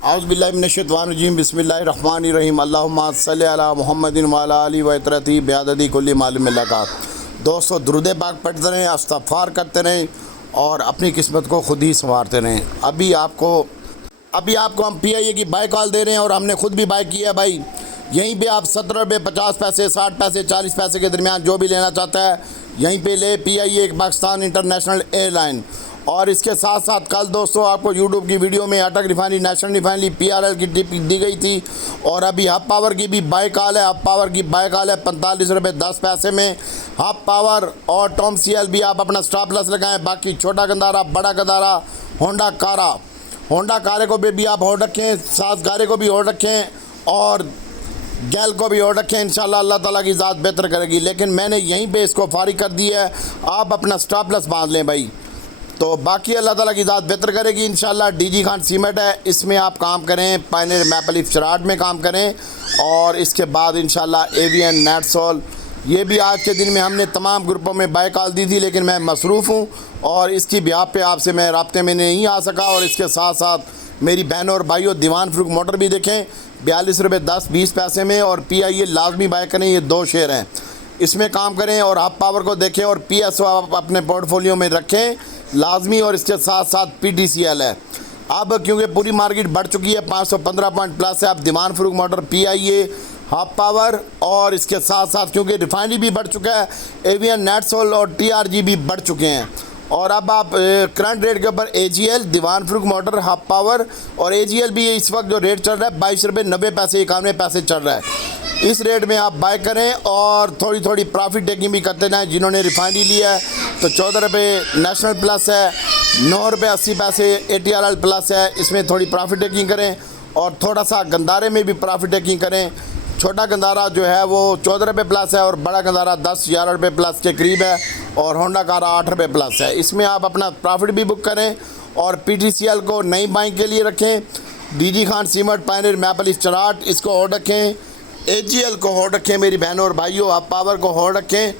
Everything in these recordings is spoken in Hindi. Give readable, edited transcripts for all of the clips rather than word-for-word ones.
औज़ुबिल्लाहिमिनश्शैतानिर्रजीम बिस्मिल्लाहिर्रहमानिर्रहीम अल्लाहुम्मा सल्लि अला मुहम्मदिन व अला आलिहि व इतरती बिअददी कुल्ली मालूम लका। दोस्तों, दुरूद पाक पढ़ते रहें, इस्तिग़फ़ार करते रहें और अपनी किस्मत को ख़ुद ही संवारते रहें। अभी आपको हम PIA की बाय कॉल दे रहे हैं और हमने ख़ुद भी बाय किया भाई। यहीं पे आप 17 रुपये 50 पैसे 60 पैसे 40 पैसे के दरमियान जो भी लेना चाहता है यहीं पे ले। PIA एक पाकिस्तान इंटरनेशनल एयरलाइन। और इसके साथ साथ कल दोस्तों आपको यूट्यूब की वीडियो में अटक रिफाइनरी नेशनल रिफाइनरी PRL की टिप दी गई थी। और अभी हब पावर की भी बाय कॉल है। हब पावर की बाय कॉल है 45 रुपये 10 पैसे में। हब पावर और टॉम CL भी आप अपना स्टॉप लॉस लगाएं। बाकी छोटा गंदारा, बड़ा गंदारा, होंडा कारे को भी आप होल्ड रखें, सास गारे को भी होल्ड रखें और गैल को भी होल्ड रखें। इंशाल्लाह अल्लाह ताला की ज़ात बेहतर करेगी। लेकिन मैंने यहीं पे इसको फारिग कर दिया है, आप अपना स्टॉप लॉस बांध लें भाई। तो बाकी अल्लाह ताला की ज़ात बेहतर करेगी इंशाल्लाह। DG खान सीमेंट है, इसमें आप काम करें। पायनियर मैपल लीफ चराट में काम करें। और इसके बाद इंशाल्लाह AVN नेटसोल, ये भी आज के दिन में हमने तमाम ग्रुपों में बाय कॉल दी थी, लेकिन मैं मसरूफ़ हूँ और इसकी बिहाफ़ पे आपसे मैं राब्ते में नहीं आ सका। और इसके साथ साथ मेरी बहनों और भाइयों, दीवान फ़रूख मोटर भी देखें 42 रुपये 10-20 पैसे में। और PIA लाजमी बाय करें, ये 2 शेयर हैं, इसमें काम करें। और हब पावर को देखें और PSO आप अपने पोर्टफोलियो में रखें लाजमी। और इसके साथ साथ PTCL है। अब क्योंकि पूरी मार्केट बढ़ चुकी है, 515 पॉइंट प्लस है। अब दीवान Farukh motor, PIA, hub power और इसके साथ साथ क्योंकि रिफाइनरी भी बढ़ चुका है, AVN नेटसोल और TRG भी बढ़ चुके हैं। और अब आप करंट रेट के ऊपर AGL, दीवान फ़रूख मोटर, हब पावर और AGL भी इस वक्त जो रेट चल रहा है 22 रुपये 90 पैसे 91 पैसे चल रहा है। इस रेट में आप बाय करें और थोड़ी थोड़ी प्रॉफिट टेकिंग भी करते जाएँ। जिन्होंने रिफाइनरी लिया है तो 14 रुपये नेशनल प्लस है, 9 रुपये 80 पैसे ATRL प्लस है, इसमें थोड़ी प्रॉफिट टेकिंग करें। और थोड़ा सा गंदारे में भी प्रॉफिट टेकिंग करें। छोटा गंदारा जो है वो 14 रुपये प्लस है और बड़ा गंदारा 10-11 रुपये प्लस के करीब है। और होंडा कारा 8 रुपये प्लस है। इसमें आप अपना प्रॉफिट भी बुक करें। और PTCL को नई बाइंग के लिए रखें। DG Khan cement, Pioneer Maple Leaf Cherat, इसको होल्ड रखें। AGL को होल्ड रखें मेरी बहनों और भाइयों। हब पावर को होल्ड रखें।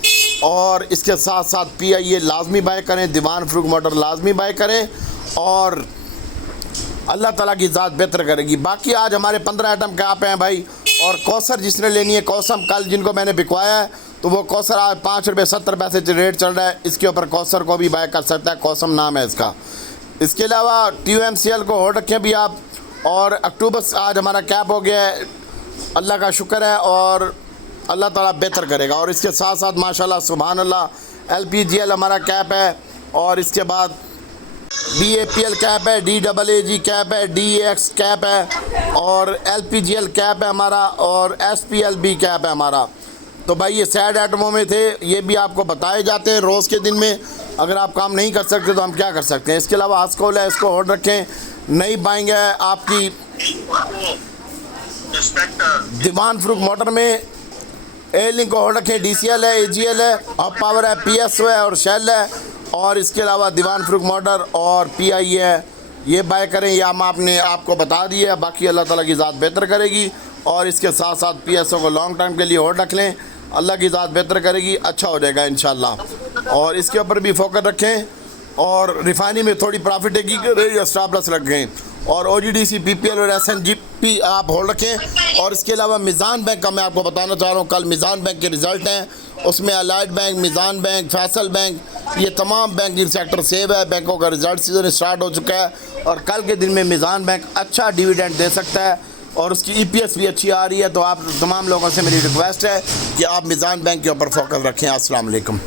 और इसके साथ साथ PIA लाजमी बाय करें, दीवान फ़रूख मोटर लाजमी बाय करें और अल्लाह ताला की ज़ात बेहतर करेगी। बाकी आज हमारे 15 आइटम क्या पे हैं भाई। और कौसर जिसने लेनी है, कौसम कल जिनको मैंने बिकवाया है तो वो कौसर आज 5 रुपये 70 पैसे रेट चल रहा है। इसके ऊपर कौसर को भी बाय कर सकता है, कौसम नाम है इसका। इसके अलावा TUMCL को होल्ड रखें भी आप। और अक्टूबर आज हमारा कैप हो गया है, अल्लाह का शुक्र है और अल्लाह ताला बेहतर करेगा। और इसके साथ साथ माशाल्लाह सुभान अल्लाह LPGL हमारा कैप है। और इसके बाद BAPL कैप है, DAAG कैप है, DAX कैप है और LPGL कैप है हमारा और SPL भी कैप है हमारा। तो भाई ये सैड आइटमों में थे, ये भी आपको बताए जाते हैं रोज़ के दिन में। अगर आप काम नहीं कर सकते तो हम क्या कर सकते हैं। इसके अलावा आस्कोल है, इसको होल्ड रखें। नई बाइंग है आपकी दीवान फ़रूख मोटर में, एयरलिंक को होल्ड रखें। DCL है, AGL है, हब पावर है, PSO है और शेल है। और इसके अलावा दीवान फ़रूख मोटर और PIA है, ये बाय करें। या हम आपने आपको बता दिया। बाकी अल्लाह ताला की ज़ात बेहतर करेगी। और इसके साथ साथ PSO को लॉन्ग टाइम के लिए होल्ड रख लें, अल्लाह की ज़ात बेहतर करेगी, अच्छा हो जाएगा इंशाल्लाह। और इसके ऊपर भी फोकस रखें और रिफाइनरी में थोड़ी प्रॉफिट टेकिंग करें या स्टॉप लॉस रखें। और OGDC, PPL और SNGP आप होल्ड रखें। और इसके अलावा मिज़ान बैंक का मैं आपको बताना चाह रहा हूँ, कल मिज़ान बैंक के रिज़ल्ट हैं, उसमें allied bank, Meezan bank, Faisal bank, ये तमाम बैंकिंग सेक्टर सेव है। बैंकों का रिज़ल्ट सीजन स्टार्ट हो चुका है और कल के दिन में मिज़ान बैंक अच्छा डिविडेंड दे सकता है और उसकी EPS भी अच्छी आ रही है। तो आप तमाम लोगों से मेरी रिक्वेस्ट है कि आप मिज़ान बैंक के ऊपर फोकस रखें। अस्सलाम वालेकुम।